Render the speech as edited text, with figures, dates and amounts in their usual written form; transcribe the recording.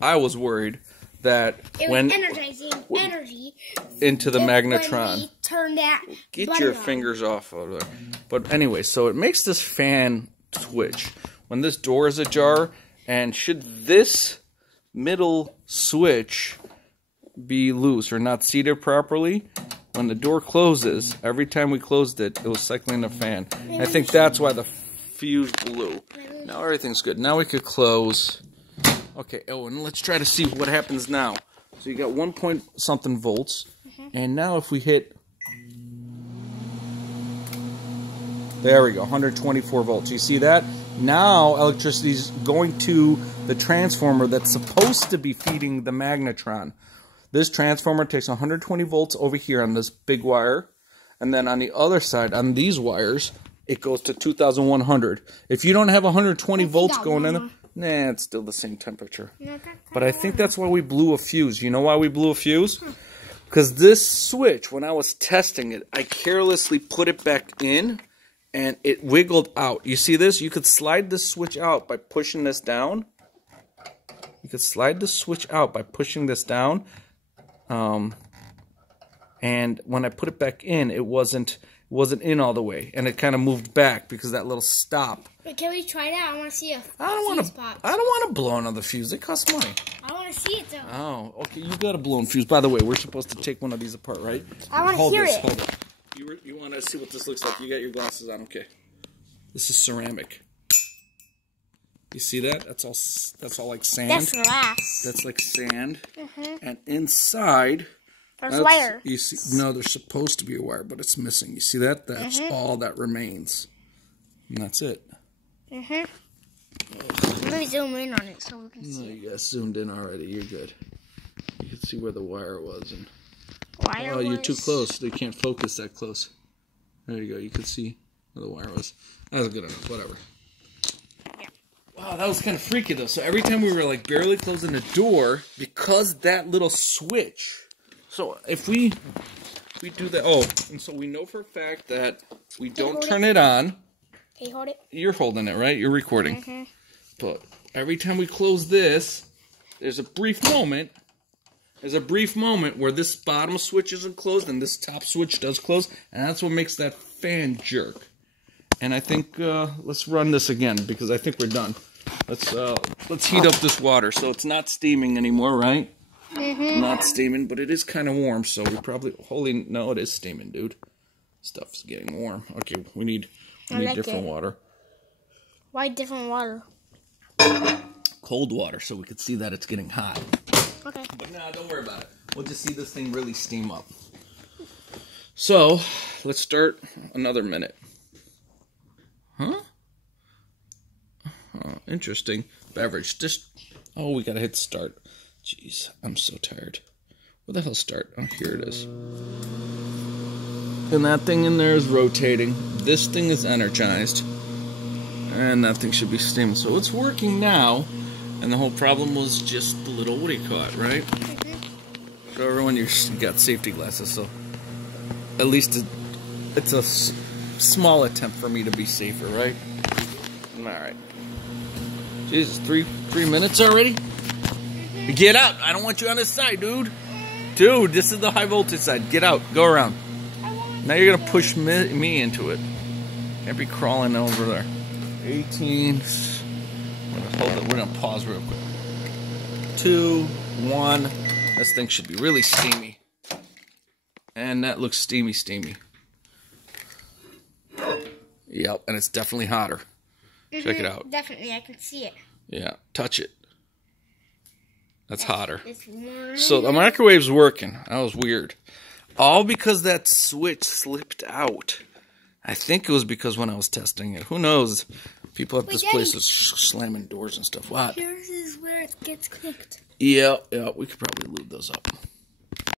I was worried that when energizing energy into the magnetron. When we turn that Get your fingers off of there. But anyway, so it makes this fan twitch when this door is ajar. And should this middle switch be loose or not seated properly, when the door closes, every time we closed it, it was cycling the fan. And I think that's why the fuse blew. Now everything's good. Now we could close. Okay, oh, and let's try to see what happens now. So you got 1 point something volts. And now if we hit... There we go, 124 volts. You see that? Now electricity's going to the transformer that's supposed to be feeding the magnetron. This transformer takes 120 volts over here on this big wire. And then on the other side, on these wires, it goes to 2,100. If you don't have 120 volts going in, nah, it's still the same temperature. But I think that's why we blew a fuse. You know why we blew a fuse? Because this switch, when I was testing it, I carelessly put it back in, and it wiggled out. You see this? You could slide this switch out by pushing this down. You could slide the switch out by pushing this down. And when I put it back in, it wasn't in all the way, and it kind of moved back because that little stop. Wait, can we try that? I want to see a I don't want to blow another fuse. It costs money. I want to see it though. Oh, okay. You got a blown fuse. By the way, we're supposed to take one of these apart, right? I want to hear it. Hold it. You want to see what this looks like? You got your glasses on, okay? This is ceramic. You see that? That's all like sand. That's glass. That's like sand. And inside, there's wire. You see? No, there's supposed to be a wire, but it's missing. You see that? That's all that remains, and that's it. Let me zoom in on it so we can see. You guys zoomed in already. You're good. You can see where the wire was, and you're too close. They can't focus that close. There you go. You can see where the wire was. That was good enough. Whatever. Wow, that was kind of freaky though. So every time we were like barely closing the door, because that little switch. So if we do that, and so we know for a fact that we don't turn it on. Can you hold it? You're holding it, right? You're recording. But every time we close this, there's a brief moment. There's a brief moment where this bottom switch isn't closed and this top switch does close, and that's what makes that fan jerk. And I think let's run this again because I think we're done. Let's heat up this water so it's not steaming anymore, right? Not steaming, but it is kind of warm, so we probably no, it is steaming, dude. Stuff's getting warm. Okay, we need different water. Why different water? Cold water, so we could see that it's getting hot. Okay. But no, don't worry about it. We'll just see this thing really steam up. So let's start another minute. Huh? Interesting. Beverage. We gotta hit start. Jeez, I'm so tired. Where the hell start? Oh, here it is. And that thing in there is rotating. This thing is energized. And that thing should be steaming. So it's working now. And the whole problem was just the little what do you call it, right? So everyone, you got safety glasses. So at least it's a small attempt for me to be safer, right? Alright. Jesus, three minutes already? Get out! I don't want you on this side, dude! Dude, this is the high voltage side. Get out. Go around. Now you're gonna push me into it. Can't be crawling over there. 18. We're gonna pause real quick. 2, 1. This thing should be really steamy. And that looks steamy. Yep, and it's definitely hotter. Check it out. Definitely, I can see it. Yeah, touch it. That's hotter. It's warm. So the microwave's working. That was weird. All because that switch slipped out. I think it was because when I was testing it. Who knows? People at this place are slamming doors and stuff. What? Here's where it gets clicked. Yeah, we could probably lube those up.